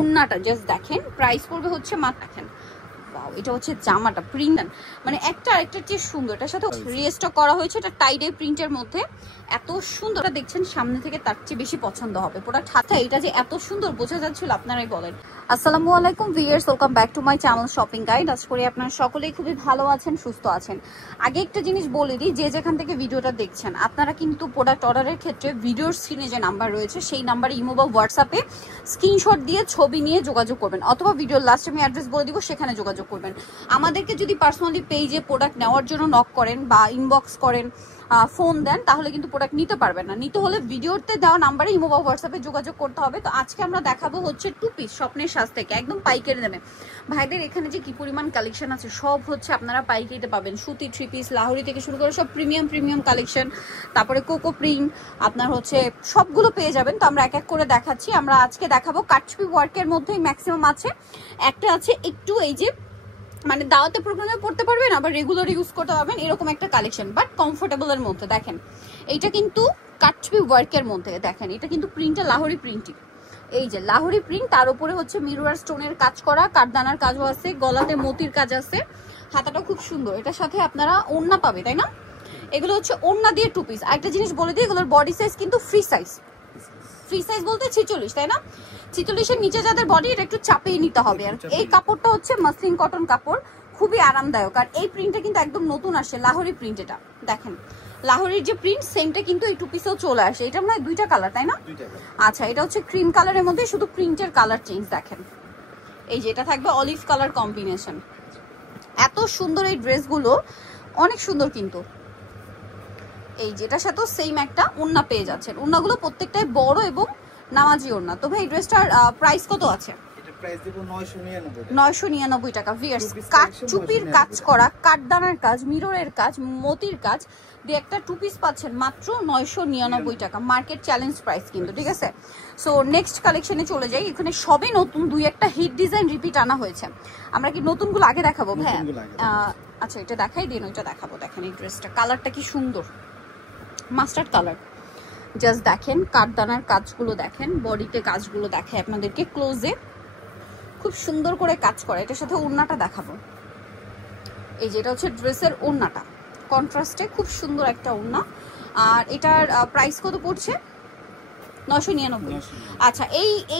ওড়নাটা জাস্ট দেখেন, প্রাইস পড়বে হচ্ছে মাত্র দেখেন, ওয়াও এটা হচ্ছে জামাটা প্রিন্ট, মানে একটা আরেকটার চেয়ে সুন্দর। এটার সাথে রিস্টক করা হয়েছে, এটা টাইডে প্রিন্টের মধ্যে এত সুন্দর দেখছেন, সামনে থেকে তার চেয়ে বেশি পছন্দ হবে প্রোডাক্ট হাতে। এটা যে এত সুন্দর বোঝা যাচ্ছিল আপনারাই বলেন। আসসালামু আলাইকুম viewers, welcome back to my channel shopping guide. আশা করি আপনারা সকলেই খুবই ভালো আছেন, সুস্থ আছেন। আগে একটা জিনিস বলে দিই, যে যেখান থেকে ভিডিওটা দেখছেন আপনারা কিন্তু প্রোডাক্ট অর্ডারের ক্ষেত্রে ভিডিওর স্ক্রিনে যে নাম্বার রয়েছে সেই নাম্বারে ইমো বা হোয়াটসঅ্যাপে স্ক্রিনশট দিয়ে ছবি নিয়ে যোগাযোগ করবেন, অথবা ভিডিওর লাস্টে আমি অ্যাড্রেস বলে দিব, সেখানে যোগাযোগ করবেন। আমাদেরকে যদি পার্সোনালি পেজে প্রোডাক্ট নেওয়ার জন্য নক করেন বা ইনবক্স করেন, ফোন দেন, তাহলে কিন্তু প্রোডাক্ট নিতে পারবেন না। নিতে হলে ভিডিওতে দেওয়া নাম্বারে ইমো বা হোয়াটসঅ্যাপে যোগাযোগ করতে হবে। তো আজকে আমরা দেখাবো হচ্ছে 2 পিস স্বপ্নের সাজ থেকে একদম পাইকারি দামে। ভাইদের এখানে যে কি পরিমাণ কালেকশন আছে সব হচ্ছে আপনারা পাইকারিতে পাবেন। সুতি 3 পিস, লাহোরি থেকে শুরু করে সব প্রিমিয়াম কালেকশন, তারপরে কোকো প্রিন্ট আপনার হচ্ছে সবগুলো পেয়ে যাবেন। তো আমরা এক এক করে দেখাচ্ছি। আমরা আজকে দেখাবো কাটছবি ওয়ার্কের মধ্যেই ম্যাক্সিমাম আছে। একটা আছে একটু এই যে মানে দাওয়াতে প্রোগ্রামে পড়তে পারবেন, আবার রেগুলার ইউজ করতে পারবেন, এরকম একটা কালেকশন, বাট কমফোর্টেবল এর মধ্যে। দেখেন এইটা কিন্তু কাটছবি ওয়ার্কের মধ্যে, দেখেন এটা কিন্তু প্রিন্টটা লাহোরি প্রিন্টিং, এই যে লাহোরি প্রিন্ট, তার উপরে হচ্ছে মিরর স্টোনের কাজ করা, কাঠদানার কাজও আছে, গলাতে মতির কাজ আছে, হাতাটা খুব সুন্দর। এটার সাথে আপনারা ওড়না পাবে, তাই না? এগুলো হচ্ছে ওড়না দিয়ে 2 পিস। আরেকটা জিনিস বলে দিই, এগুলোর বডি সাইজ কিন্তু ফ্রি সাইজ। ফ্রি সাইজ বলতে 46, তাই না? 46 এর নিচে যাদের বডি, এটা একটু চাপিয়ে নিতে হবে। আর এই কাপড়টা হচ্ছে মাসলিন কটন কাপড়, খুবই আরামদায়ক। আর এই প্রিন্টটা কিন্তু একদম নতুন আসে, লাহোরি প্রিন্ট। এটা দেখেন লাহোরির যে প্রিন্ট সেমটা কিন্তু এই 2 পিসেও চলে আসে। এটা মনে হয় 2টা কালার, তাই না? আচ্ছা, এটা হচ্ছে ক্রিম কালারের মধ্যে, শুধু প্রিন্টের কালার চেঞ্জ। দেখেন এই যে এটা থাকবে অলিভ কালার কম্বিনেশন। এত সুন্দর এই ড্রেসগুলো, অনেক সুন্দর কিন্তু। এই যেটার সাথেও সেম একটা ওড়না পেয়ে যাচ্ছেন। ওড়নাগুলো প্রত্যেকটাই বড় এবং নামাজি ওড়না। তো ভাই এই ড্রেসটার প্রাইস কত আছে? এটা প্রাইস দেব 999 টাকা। ভিউয়ার্স কাট চুপির কাজ করা, কাঠদানার কাজ, মিররের কাজ, মতির কাজ দিয়ে একটা 2 পিস পাচ্ছেন মাত্র 999 টাকা। মার্কেট চ্যালেঞ্জ প্রাইস কিন্তু, ঠিক আছে? সো নেক্সট কালেকশনে চলে যাই। এখানে সবে নতুন 2-1টা হিট ডিজাইন রিপিট আনা হয়েছে। আমরা কি নতুনগুলো আগে দেখাবো? হ্যাঁ আচ্ছা, এটা দেখাই দিন, ওইটা দেখাবো। দেখেন এই ড্রেসটা, কালারটা কি সুন্দর, মাস্টার্ড কালার। জাস্ট দেখেন কাঠদানার কাজগুলো, দেখেন বডিতে কাজগুলো দেখে আপনাদেরকে ক্লোজে, খুব সুন্দর করে কাজ করে। এটার সাথে ওড়নাটা দেখাবো। এই যে এটা হচ্ছে ড্রেসের ওড়নাটা, কন্ট্রাস্টে খুব সুন্দর একটা ওড়না। আর এটার প্রাইস কত পড়ছে? 999। আচ্ছা,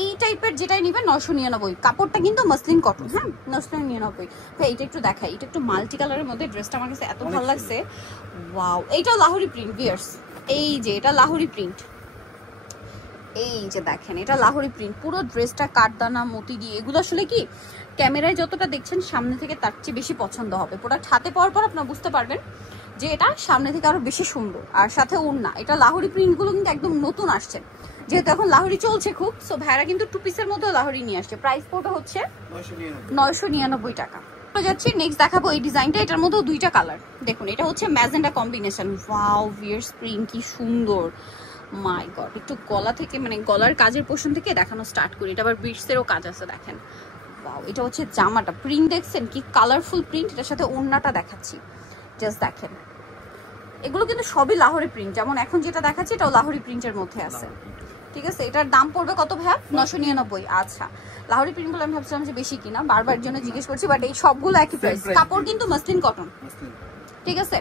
এই টাইপের যেটাই নিবেন 999। কাপড়টা কিন্তু মাসলিন কটন, হ্যাঁ 999। এইটা একটু দেখাই, এটা একটু মাল্টি কালারের মধ্যে। ড্রেসটা আমার কাছে এত ভালো লাগছে, ওয়াও। এইটাও লাহোরি প্রিন্ট ভিউয়ার্স, এই যে এটা লাহোরি প্রিন্ট, এই যে দেখেন এটা লাহোরি প্রিন্ট। পুরো ড্রেসটা কাঠদানা মতি দিয়ে, এগুলো আসলে কি ক্যামেরায় যতটা দেখছেন সামনে থেকে তার চেয়ে বেশি পছন্দ হবে। প্রোডাক্ট হাতে পাওয়ার পর আপনারা বুঝতে পারবেন যে এটা সামনে থেকে আরো বেশি সুন্দর। আর সাথে ওড়না, এটা লাহোরি প্রিন্টগুলো কিন্তু একদম নতুন আসছে, যেহেতু এখন লাহোরি চলছে খুব। সো ভাইরা কিন্তু 2 পিসের মধ্যে লাহোরি নিয়ে আসছে। প্রাইস পড়বে হচ্ছে 999 টাকা। যাচ্ছি নেক্সট দেখাবো এই ডিজাইনটা। এটার মধ্যেও 2টা কালার, দেখুন এটা হচ্ছে magenta combination. Wow viewers, print কি সুন্দর, মাই গড। একটু গলা থেকে মানে গলার কাজের পোর্শন থেকে দেখানো স্টার্ট করি। এটা আবার বিটসেরও কাজ আছে, দেখেন ওয়াও। এটা হচ্ছে জামাটা, প্রিন্ট দেখছেন কি কালারফুল প্রিন্ট। এটার সাথে ওড়নাটা দেখাচ্ছি, জাস্ট দেখেন। এগুলো কিন্তু সবই লাহোরি প্রিন্ট, যেমন এখন যেটা দেখাচ্ছি এটাও লাহোরি প্রিন্টের মধ্যে আছে, ঠিক আছে? এটার দাম পড়বে কত ভাইয়া? 999। আচ্ছা, লাহোরি প্রিন্টগুলো আমি ভাবছিলাম যে বেশি কিনা, বারবার জন্য জিজ্ঞেস করছি, বাট এই সবগুলো একই প্রাইস। কাপড় কিন্তু মাসলিন কটন, ঠিক আছে?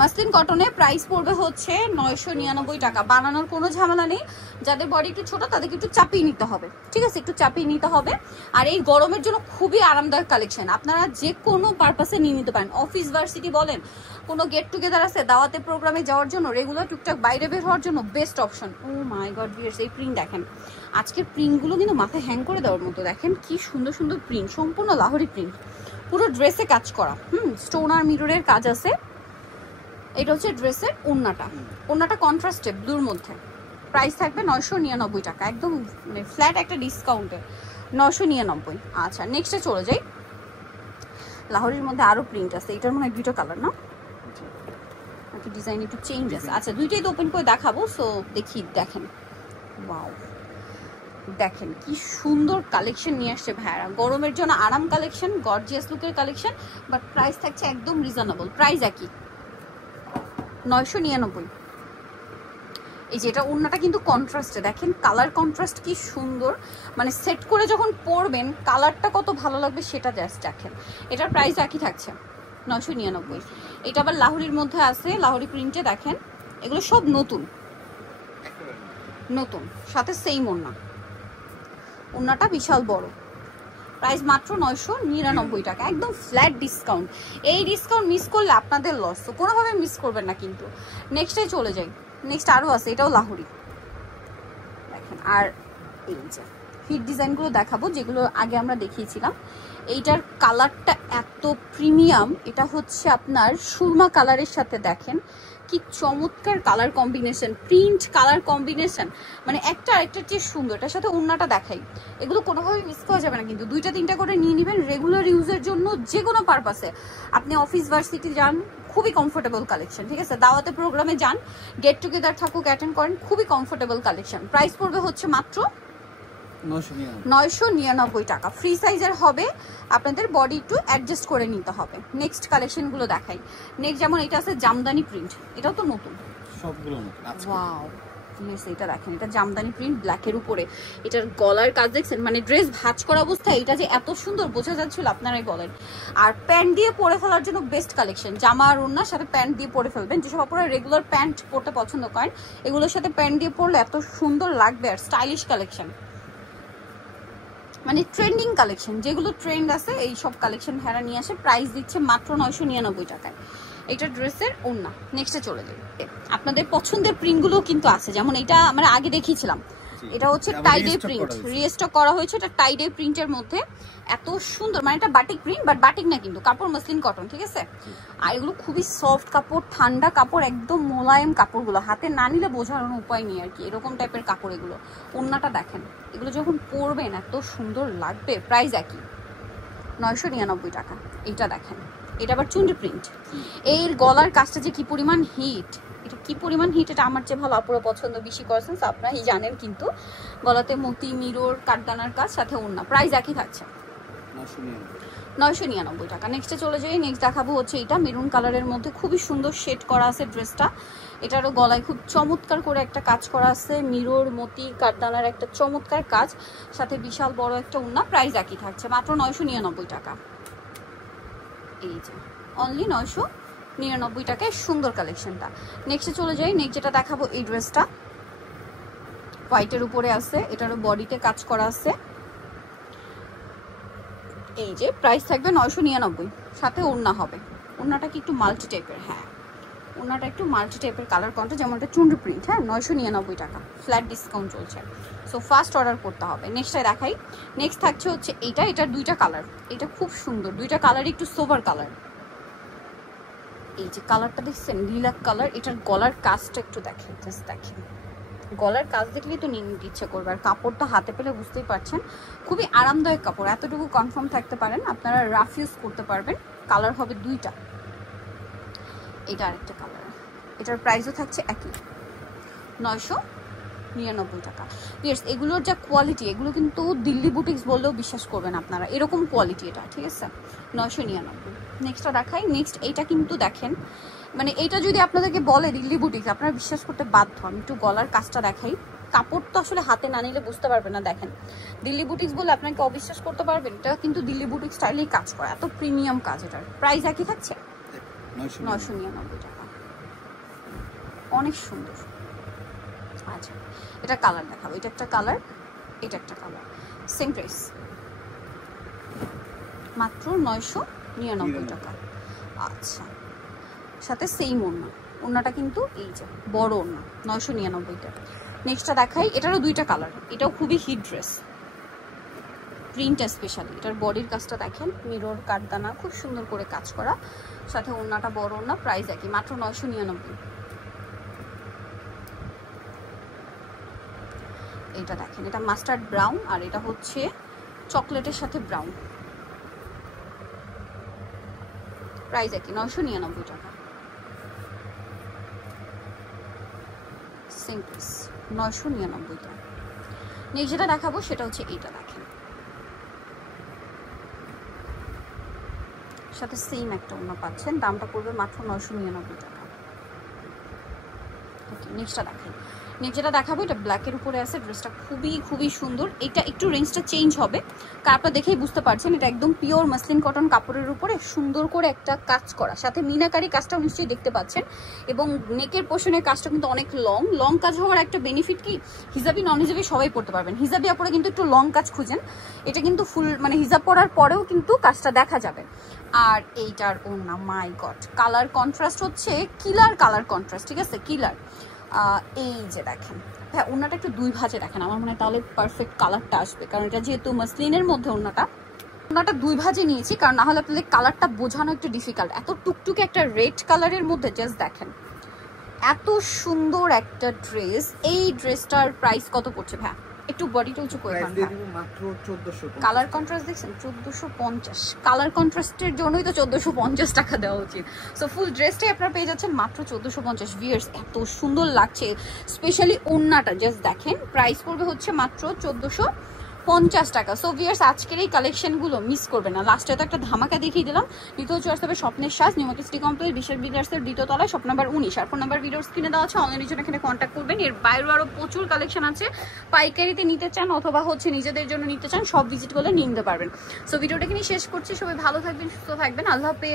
মাসলিন কটনের প্রাইস পড়বে হচ্ছে 999 টাকা। বানানোর কোনো ঝামেলা নেই। যাদের বডি একটু ছোট তাদেরকে একটু চাপিয়ে নিতে হবে, ঠিক আছে? একটু চাপিয়ে নিতে হবে। আর এই গরমের জন্য খুবই আরামদায়ক কালেকশন, আপনারা যে কোনো পারপাসে নিয়ে নিতে পারেন। অফিস ভার্সিটি বলেন, কোনো গেট টুগেদার আছে, দাওয়াতে প্রোগ্রামে যাওয়ার জন্য, রেগুলার টুকটাক বাইরে বের হওয়ার জন্য বেস্ট অপশন। ও মাই গড ভিউয়ার্স, এই প্রিন্ট দেখেন। আজকের প্রিন্টগুলো কিন্তু মাথায় হ্যাং করে দেওয়ার মতো। দেখেন কি সুন্দর সুন্দর প্রিন্ট, সম্পূর্ণ লাহোরি প্রিন্ট, পুরো ড্রেসে কাজ করা। স্টোন আর মিররের কাজ আছে। এটা হচ্ছে ড্রেসের ওড়নাটা, ওড়নাটা কন্ট্রাস্টে ব্লুর মধ্যে। প্রাইস থাকবে 999 টাকা, একদম মানে ফ্ল্যাট একটা ডিসকাউন্টে 999। আচ্ছা নেক্সটে চলে যাই। লাহোরির মধ্যে আরো প্রিন্ট আছে। এটার মনে হয় 2টা কালার, না? একটু ডিজাইন একটু চেঞ্জ আছে। আচ্ছা দুইটাই তো ওপেন করে দেখাবো। সো দেখি, দেখেন ওয়াও, দেখেন কি সুন্দর কালেকশন নিয়ে আসছে ভাইয়ারা। গরমের জন্য আরাম কালেকশন, গর্জিয়াস লুকের কালেকশন, বাট প্রাইস থাকছে একদম রিজনেবল। প্রাইস একই 999। এই যে এটা ওড়নাটা কিন্তু কন্ট্রাস্টে, দেখেন কালার কন্ট্রাস্ট কি সুন্দর, মানে সেট করে যখন পরবেন কালারটা কত ভালো লাগবে সেটা জাস্ট দেখেন। এটার প্রাইস একই থাকছে 999। এটা আবার লাহোরির মধ্যে আছে, লাহোরি প্রিন্টে দেখেন, এগুলো সব নতুন নতুন, সাথে সেম ওড়না, ওড়নাটা বিশাল বড়, প্রাইস মাত্র 999 টাকা, একদম ফ্ল্যাট ডিসকাউন্ট। এই ডিসকাউন্ট মিস করলে আপনাদের লস, তো কোনোভাবে মিস করবেন না কিন্তু। নেক্সটে চলে যাই, নেক্সট আরও আছে, এটাও লাহোরি দেখেন। আর এই যে হিট ডিজাইনগুলো দেখাবো যেগুলো আগে আমরা দেখিয়েছিলাম। এইটার কালারটা এত প্রিমিয়াম, এটা হচ্ছে আপনার সুরমা কালারের সাথে দেখেন কি চমৎকার colour combination, print colour combination, মানে একটা আরেকটার চেয়ে সুন্দর। এটার সাথে ওড়নাটা দেখাই, এগুলো কোনোভাবে মিস করা যাবে না কিন্তু। 2টা 3টা করে নিয়ে নেবেন রেগুলার ইউজের জন্য, যে কোনো পারপাসে। আপনি অফিস ভার্সিটি যান, খুবই কমফোর্টেবল কালেকশন, ঠিক আছে। দাওয়াতে প্রোগ্রামে যান, গেট টুগেদার থাকুক, অ্যাটেন্ড করেন, খুবই কমফোর্টেবল কালেকশন। প্রাইস পড়বে হচ্ছে মাত্র 999 টাকা। ফ্রি সাইজের হবে, আপনাদের বডি একটু অ্যাডজাস্ট করে নিতে হবে। নেক্সট কালেকশনগুলো দেখাই। নেক্সট যেমন এটা আছে জামদানি প্রিন্ট, এটাও তো নতুন, সবগুলো নতুন। ওয়াও, এটা দেখেন, এটা জামদানি প্রিন্ট ব্ল্যাকের উপরে, এটার গলার কাজ দেখছেন, মানে ড্রেস ভাঁজ করা অবস্থায় এটা যে এত সুন্দর বোঝা যাচ্ছিল আপনারাই বলেন। আর প্যান্ট দিয়ে পরে ফেলার জন্য বেস্ট কালেকশন, জামা আর ওড়নার সাথে প্যান্ট দিয়ে পরে ফেলবেন। যেসব আপনারা রেগুলার প্যান্ট পরতে পছন্দ করেন, এগুলোর সাথে প্যান্ট দিয়ে পরলে এত সুন্দর লাগবে। আর স্টাইলিশ কালেকশন, মানে ট্রেন্ডিং কালেকশন, যেগুলো ট্রেন্ড আছে এই সব কালেকশন হেরা নিয়ে আসে। প্রাইস দিচ্ছে মাত্র 999 টাকায়। এটা ড্রেসের ওড়না। নেক্সটে চলে যাই, আপনাদের পছন্দের প্রিন্টগুলো কিন্তু আছে, যেমন এটা আমরা আগে দেখিয়েছিলাম, এটা হচ্ছে টাইডে প্রিন্ট, রিস্টক করা হয়েছে। এটা টাইডে প্রিন্টের মধ্যে এত সুন্দর, মানে এটা বাটিক প্রিন্ট, বাট বাটিক না কিন্তু, কাপড় মসলিন কটন, ঠিক আছে। আর এগুলো খুবই সফট কাপড়, ঠান্ডা কাপড়, একদম মোলায়েম কাপড়গুলো, হাতে না নিলে বোঝানোর উপায় নেই আর কি, এরকম টাইপের কাপড় এগুলো। ওড়নাটা দেখেন, এগুলো যখন পরবেন এত সুন্দর লাগবে। প্রাইস একই 999 টাকা। এইটা দেখেন, এটা আবার চুন্ডি প্রিন্ট, এর গলার কাজটা যে কি পরিমাণ হিট, এটা কি পরিমাণ হিট, এটা আমার চেয়ে ভালো আপুরা পছন্দ বেশি করেছেন, আপনারাই জানেন। কিন্তু গলাতে মতি, মিরর, কাঠদানার কাজ, সাথে ওড়না। প্রাইস একই থাকছে 999 টাকা। নেক্সটে চলে যাই, নেক্সট দেখাবো হচ্ছে এটা মেরুন কালারের মধ্যে, খুবই সুন্দর শেড করা আছে ড্রেসটা। এটারও গলায় খুব চমৎকার করে একটা কাজ করা আছে, মিরর, মতি, কাঠদানার একটা চমৎকার কাজ, সাথে বিশাল বড় একটা ওড়না। প্রাইস একই থাকছে মাত্র 999 টাকা। এই যে অনলি 999 টাকায় সুন্দর কালেকশনটা। নেক্সটে চলে যাই, নেক্সট যেটা দেখাবো এই ড্রেসটা হোয়াইটের উপরে আছে, এটারও বডিতে কাজ করা আছে। এই যে প্রাইস থাকবে 999, সাথে ওড়না হবে। ওড়নাটা কি একটু মাল্টি টাইপের, হ্যাঁ ওড়নাটা একটু মাল্টি টাইপের কালার কন্ট্রাস্ট, যেমন এটা চুন্ডি প্রিন্ট, হ্যাঁ 999 টাকা, ফ্ল্যাট ডিসকাউন্ট চলছে, সো ফার্স্ট অর্ডার করতে হবে। নেক্সটটা দেখাই, নেক্সট থাকছে হচ্ছে এইটা, এটার 2টা কালার, এটা খুব সুন্দর, 2টা কালার একটু সোভার কালার। এই যে কালারটা দেখছেন, লিলাক কালার, এটার গলার কাজটা একটু দেখেন, জাস্ট দেখেন, গলার কাজ দেখলেই তো নিয়ে নিতে ইচ্ছা করবে। আর কাপড়টা হাতে পেলে বুঝতেই পারছেন, খুবই আরামদায়ক কাপড়, এতটুকু কনফার্ম থাকতে পারেন। আপনারা রাফ ইউজ করতে পারবেন। কালার হবে 2টা, এটা আরেকটা কালার। এটার প্রাইসও থাকছে একই 999 টাকা। ইয়েস, এগুলোর যা কোয়ালিটি, এগুলো কিন্তু দিল্লি বুটিক্স বললেও বিশ্বাস করবেন আপনারা, এরকম কোয়ালিটি এটা, ঠিক আছে। 999। নেক্সটটা দেখাই, নেক্সট এইটা কিন্তু দেখেন, মানে এইটা যদি আপনাদেরকে বলে দিল্লি বুটিক্স, আপনারা বিশ্বাস করতে বাধ্য। আমি একটু গলার কাজটা দেখাই, কাপড় তো আসলে হাতে না নিলে বুঝতে পারবেন না। দেখেন দিল্লি বুটিক্স বলে আপনাকে অবিশ্বাস করতে পারবেন, এটা কিন্তু দিল্লি বুটিক স্টাইলেই কাজ করে, এত প্রিমিয়াম কাজ। এটার প্রাইস একই থাকছে 999 টাকা, অনেক সুন্দর। আচ্ছা, এটা কালার দেখাবো, এটা একটা কালার, এটা একটা কালার, সেম প্রাইস মাত্র 999 টাকা। আচ্ছা, সাথে সেম ওড়না, ওড়নাটা কিন্তু এই যে বড় ওড়না, 999 টাকা। নেক্সটটা দেখাই, এটারও 2টা কালার, এটাও খুবই হিট ড্রেস, প্রিন্ট স্পেশালি। এটার বডির কাজটা দেখেন, মিরর, কাঠদানা, খুব সুন্দর করে কাজ করা, সাথে ওড়নাটা বড় ওড়না। প্রাইস একই মাত্র 999। এটা দেখেন, এটা মাস্টার্ড ব্রাউন, আর এটা হচ্ছে চকলেটের সাথে ব্রাউন। প্রাইস একই 999 টাকা, সেম প্রাইস 999 টাকা। নেক্সট যেটা দেখাবো সেটা হচ্ছে এইটা দেখেন, সাথে সেম একটা ওড়না পাচ্ছেন, দামটা পড়বে মাত্র 999 টাকা। ওকে, নেক্সটটা দেখাই। যেটা দেখাবো এটা ব্ল্যাকের উপরে আছে, ড্রেসটা খুবই সুন্দর। এটা একটু রেঞ্জটা চেঞ্জ হবে, কাপড়টা দেখেই বুঝতে পারছেন এটা একদম পিওর মাসলিন কটন কাপড়ের উপরে সুন্দর করে একটা কাজ করা, সাথে মিনাকারি কাজটাও নিশ্চয়ই দেখতে পাচ্ছেন। এবং নেকের পোর্শনের কাজটা কিন্তু অনেক লং কাজ হওয়ার একটা বেনিফিট কি, হিজাবি নন হিজাবি সবাই পড়তে পারবেন। হিজাবি আপনারা কিন্তু একটু লং কাজ খুঁজেন, এটা কিন্তু ফুল মানে হিজাব পরার পরেও কিন্তু কাজটা দেখা যাবে। আর এইটার ওড়না, মাই গড, কালার কন্ট্রাস্ট হচ্ছে কিলার কালার কন্ট্রাস্ট, ঠিক আছে, কিলার। এই যে দেখেন হ্যাঁ, ওড়নাটা একটু 2 ভাঁজে দেখেন, আমার মনে হয় তাহলে পারফেক্ট কালারটা আসবে, কারণ এটা যেহেতু মাসলিনের মধ্যে ওড়নাটা 2 ভাঁজে নিয়েছি, কারণ না হলে আপনাদের কালারটা বোঝানো একটু ডিফিকাল্ট। এত টুকটুকে একটা রেড কালারের মধ্যে জাস্ট দেখেন এত সুন্দর একটা ড্রেস। এই ড্রেসটার প্রাইস কত পড়ছে ভাই? একটু বডিটা উঁচু করে মাত্র 1450। কালার কন্ট্রাস্ট দেখছেন 1450, কালার কন্ট্রাস্টের জন্যই তো 1450 টাকা দেওয়া উচিত। সো ফুল ড্রেসটাই আপনারা পেয়ে যাচ্ছেন মাত্র 1450। ভিউয়ার্স এত সুন্দর লাগছে, স্পেশালি ওড়নাটা জাস্ট দেখেন, প্রাইস পড়বে হচ্ছে মাত্র 1450 টাকা। সো ভিউয়ার্স আজকের এই কালেকশনগুলো মিস করবে না। লাস্টে তো একটা ধামাকা দেখিয়ে দিলাম। দ্বিতীয় হচ্ছে আসতে হবে স্বপ্নের সাজ, নিউ মার্কেট সিটি কমপ্লেক্স, বিশাল বিল্ডার্সের দ্বিতীয় তলায়, শপ নাম্বার 19। আর ফোন নাম্বার ভিডিওর স্ক্রিনে দেওয়া আছে, অনলাইনের জন্য এখানে কন্ট্যাক্ট করবেন। এর বাইরেও আরও প্রচুর কালেকশন আছে, পাইকারিতে নিতে চান অথবা হচ্ছে নিজেদের জন্য নিতে চান, সব ভিজিট করলে নিয়ে নিতে পারবেন। সো ভিডিওটা এখানে শেষ করছি, সবাই ভালো থাকবেন, সুস্থ থাকবেন, আল্লাহ হাফেজ।